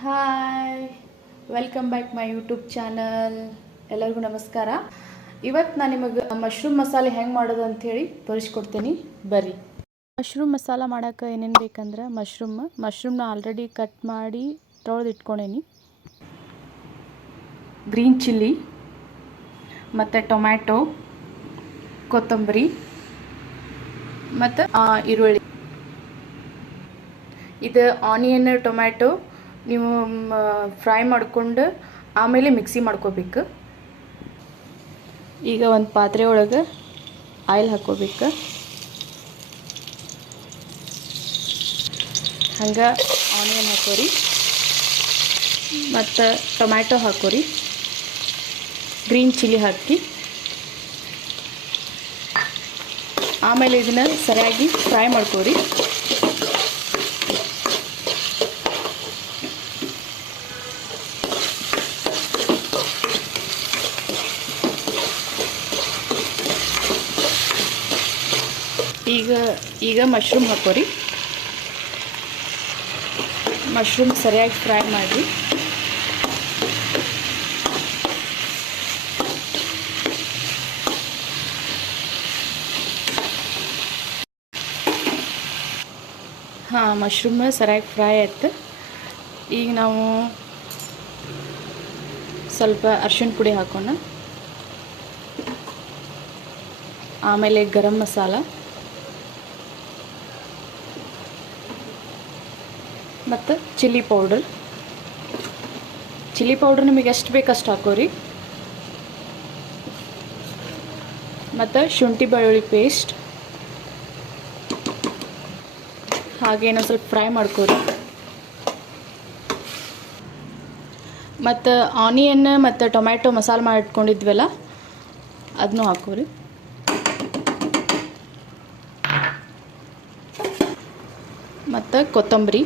Hi welcome back my YouTube channel ಎಲ್ಲರಿಗೂ ನಮಸ್ಕಾರ. ಇವತ್ತು ನಾನು ನಿಮಗೆ ಮಶ್ರೂಮ್ ಮಸಾಲೆ ಹೆಂಗೆ ಮಾಡೋದು ಅಂಥೇಳಿ ತೋರಿಸ್ಕೊಡ್ತೀನಿ. ಬರ್ರಿ. ಮಶ್ರೂಮ್ ಮಸಾಲ ಮಾಡೋಕೆ ಏನೇನು ಬೇಕಂದ್ರೆ ಮಶ್ರೂಮ್ ಮಶ್ರೂಮ್ನ ಆಲ್ರೆಡಿ ಕಟ್ ಮಾಡಿ ತೊಳೆದು ಇಟ್ಕೊಂಡೇನಿ ಗ್ರೀನ್ ಚಿಲ್ಲಿ ಮತ್ತು ಟೊಮ್ಯಾಟೊ ಕೊತ್ತಂಬರಿ, ಮತ್ತು ಈರುಳ್ಳಿ. ಇದು ಆನಿಯನ್, ಟೊಮ್ಯಾಟೊ, ನೀವು ಫ್ರೈ ಮಾಡ್ಕೊಂಡು ಆಮೇಲೆ ಮಿಕ್ಸಿ ಮಾಡ್ಕೋಬೇಕು. ಈಗ ಒಂದು ಪಾತ್ರೆ ಒಳಗೆ ಆಯಿಲ್ ಹಾಕೋಬೇಕು ಹಂಗೆ ಆನಿಯನ್ ಹಾಕೋರಿ. ಮತ್ತು ಟೊಮ್ಯಾಟೊ ಹಾಕೋರಿ. ಗ್ರೀನ್ ಚಿಲ್ಲಿ ಹಾಕಿ. ಆಮೇಲೆ ಇದನ್ನು ಸರಿಯಾಗಿ ಫ್ರೈ ಮಾಡ್ಕೋರಿ. ಈಗ ಈಗ ಮಶ್ರೂಮ್ ಹಾಕೋರಿ. ಮಶ್ರೂಮ್ ಸರಿಯಾಗಿ ಫ್ರೈ ಮಾಡಿ ಹಾಂ ಮಶ್ರೂಮ್ ಸರಿಯಾಗಿ ಫ್ರೈ ಆಯ್ತು. ಈಗ ನಾವು ಸ್ವಲ್ಪ ಅರ್ಶಿಣ ಪುಡಿ ಹಾಕೋಣ. ಆಮೇಲೆ ಗರಂ ಮಸಾಲ. ಮತ್ತು ಚಿಲ್ಲಿ ಪೌಡರ್. ಚಿಲ್ಲಿ ಪೌಡರ್ ನಿಮಗೆ ಎಷ್ಟು ಬೇಕಷ್ಟು ಹಾಕೋರಿ. ಮತ್ತು ಶುಂಠಿ ಬೆಳ್ಳುಳ್ಳಿ ಪೇಸ್ಟ್. ಹಾಗೇನೋ ಸ್ವಲ್ಪ ಫ್ರೈ ಮಾಡ್ಕೋರಿ. ಮತ್ತು ಆನಿಯನ್ ಮತ್ತು ಟೊಮ್ಯಾಟೊ ಮಸಾಲ ಮಾಡಿಟ್ಕೊಂಡಿದ್ವಲ್ಲ, ಅದನ್ನೂ ಹಾಕೋರಿ. ಮತ್ತು ಕೊತ್ತಂಬರಿ.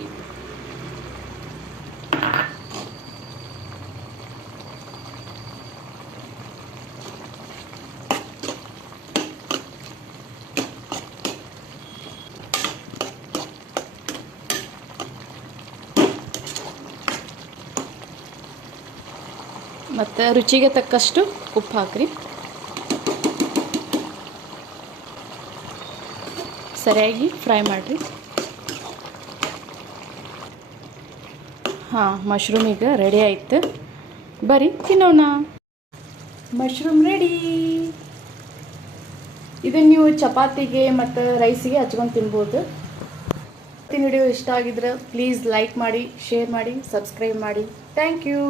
ಮತ್ತು ರುಚಿಗೆ ತಕ್ಕಷ್ಟು ಉಪ್ಪು ಹಾಕ್ರಿ. ಸರಿಯಾಗಿ ಫ್ರೈ ಮಾಡಿರಿ. ಹಾಂ ಮಶ್ರೂಮ್ ಈಗ ರೆಡಿ ಆಯ್ತು. ಬರೀ ತಿನ್ನೋಣ. ಮಶ್ರೂಮ್ ರೆಡಿ ಇದನ್ನು ನೀವು ಚಪಾತಿಗೆ ಮತ್ತು ರೈಸಿಗೆ ಹಚ್ಕೊಂಡು ತಿನ್ಬೋದು. ವಿಡಿಯೋ ಇಷ್ಟ ಆಗಿದ್ರೆ ಪ್ಲೀಸ್ ಲೈಕ್ ಮಾಡಿ ಶೇರ್ ಮಾಡಿ ಸಬ್ಸ್ಕ್ರೈಬ್ ಮಾಡಿ. Thank you